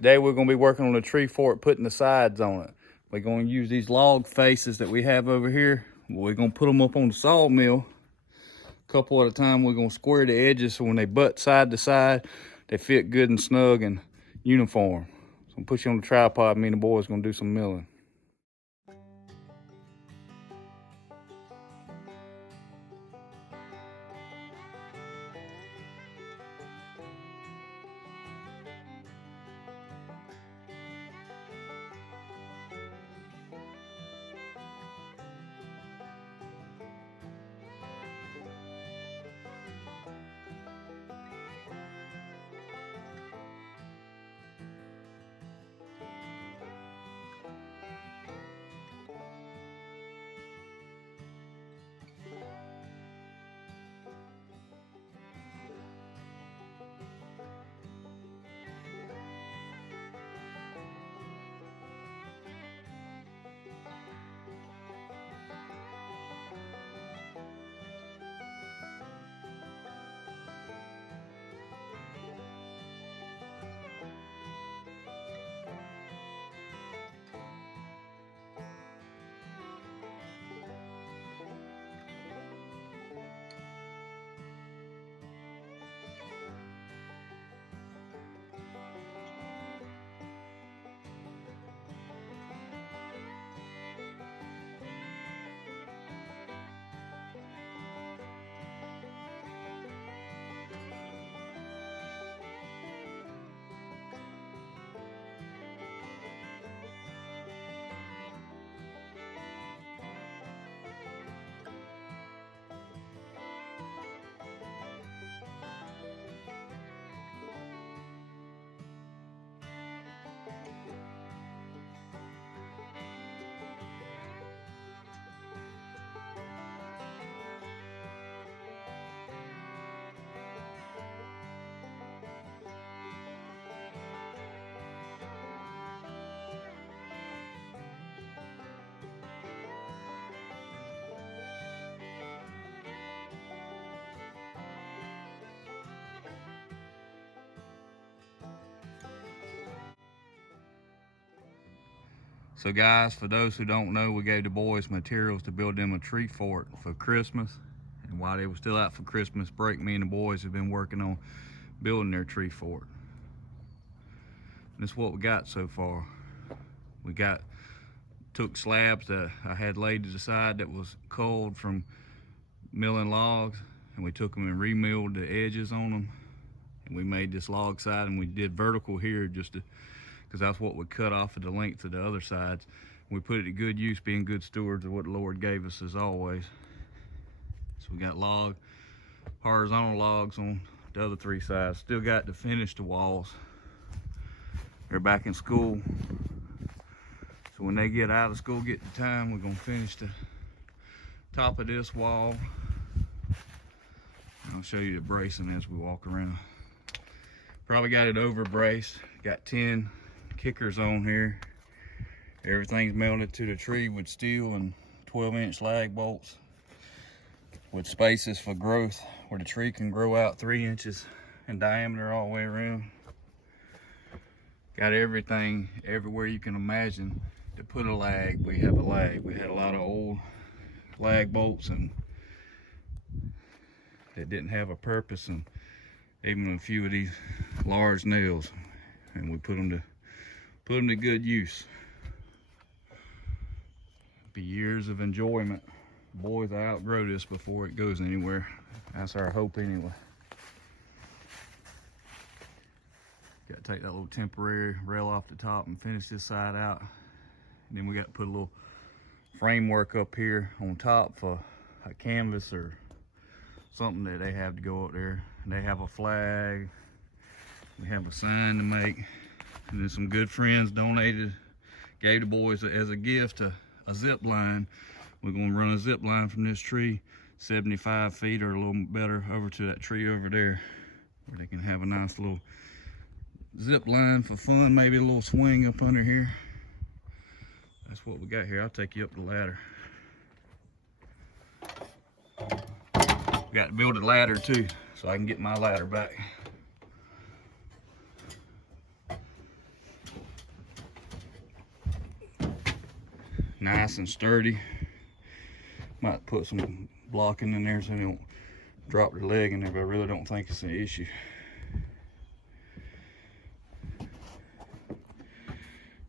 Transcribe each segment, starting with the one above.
Today we're going to be working on the tree fort, putting the sides on it. We're going to use these log faces that we have over here. We're going to put them up on the sawmill. A couple at a time. We're going to square the edges so when they butt side to side, they fit good and snug and uniform. So I'm going to put you on the tripod. Me and the boys going to do some milling. So guys, for those who don't know, we gave the boys materials to build them a tree fort for Christmas. And while they were still out for Christmas break, me and the boys have been working on building their tree fort. And this is what we got so far. We took slabs that I had laid to the side that was cold from milling logs, and we took them and remilled the edges on them. And we made this log side, and we did vertical here just to, because that's what we cut off of the length of the other sides. We put it to good use, being good stewards of what the Lord gave us as always. So we got horizontal logs on the other three sides. Still got to finish the walls. They're back in school. So when they get out of school, get the time, we're gonna finish the top of this wall. I'll show you the bracing as we walk around. Probably got it over braced. Got 10 kickers on here. Everything's melted to the tree with steel and 12-inch lag bolts with spaces for growth where the tree can grow out 3 inches in diameter all the way around. Got everything everywhere you can imagine to put a lag. We have a lag. We had a lot of old lag bolts and that didn't have a purpose, and even a few of these large nails, and we put them to good use. Be years of enjoyment. Boys, I outgrow this before it goes anywhere. That's our hope anyway. Got to take that little temporary rail off the top and finish this side out. And then we got to put a little framework up here on top for a canvas or something that they have to go up there. And they have a flag. We have a sign to make. And then some good friends gave the boys as a gift a zip line. We're gonna run a zip line from this tree 75 feet or a little better over to that tree over there, where they can have a nice little zip line for fun, maybe a little swing up under here. That's what we got here. I'll take you up the ladder. We got to build a ladder too, so I can get my ladder back. nice and sturdy. Might put some blocking in there so they don't drop their leg in there, but I really don't think it's an issue.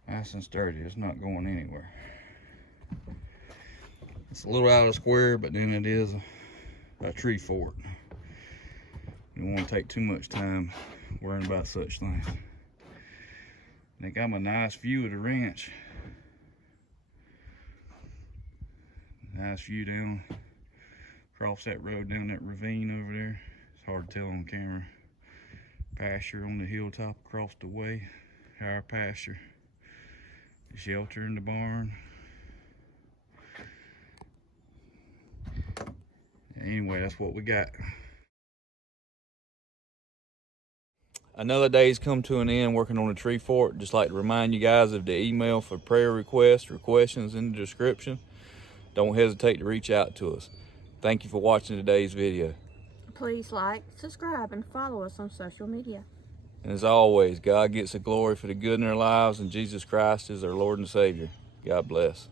Nice and sturdy, it's not going anywhere. It's a little out of square, but then it is a tree fort. You don't want to take too much time worrying about such things. They got a nice view of the ranch. Nice view down across that road, down that ravine over there. It's hard to tell on camera. Pasture on the hilltop across the way. Our pasture. The shelter in the barn. Anyway, that's what we got. Another day's come to an end working on the tree fort. Just like to remind you guys of the email for prayer requests or questions in the description. Don't hesitate to reach out to us. Thank you for watching today's video. Please like, subscribe, and follow us on social media. And as always, God gets the glory for the good in our lives, and Jesus Christ is our Lord and Savior. God bless.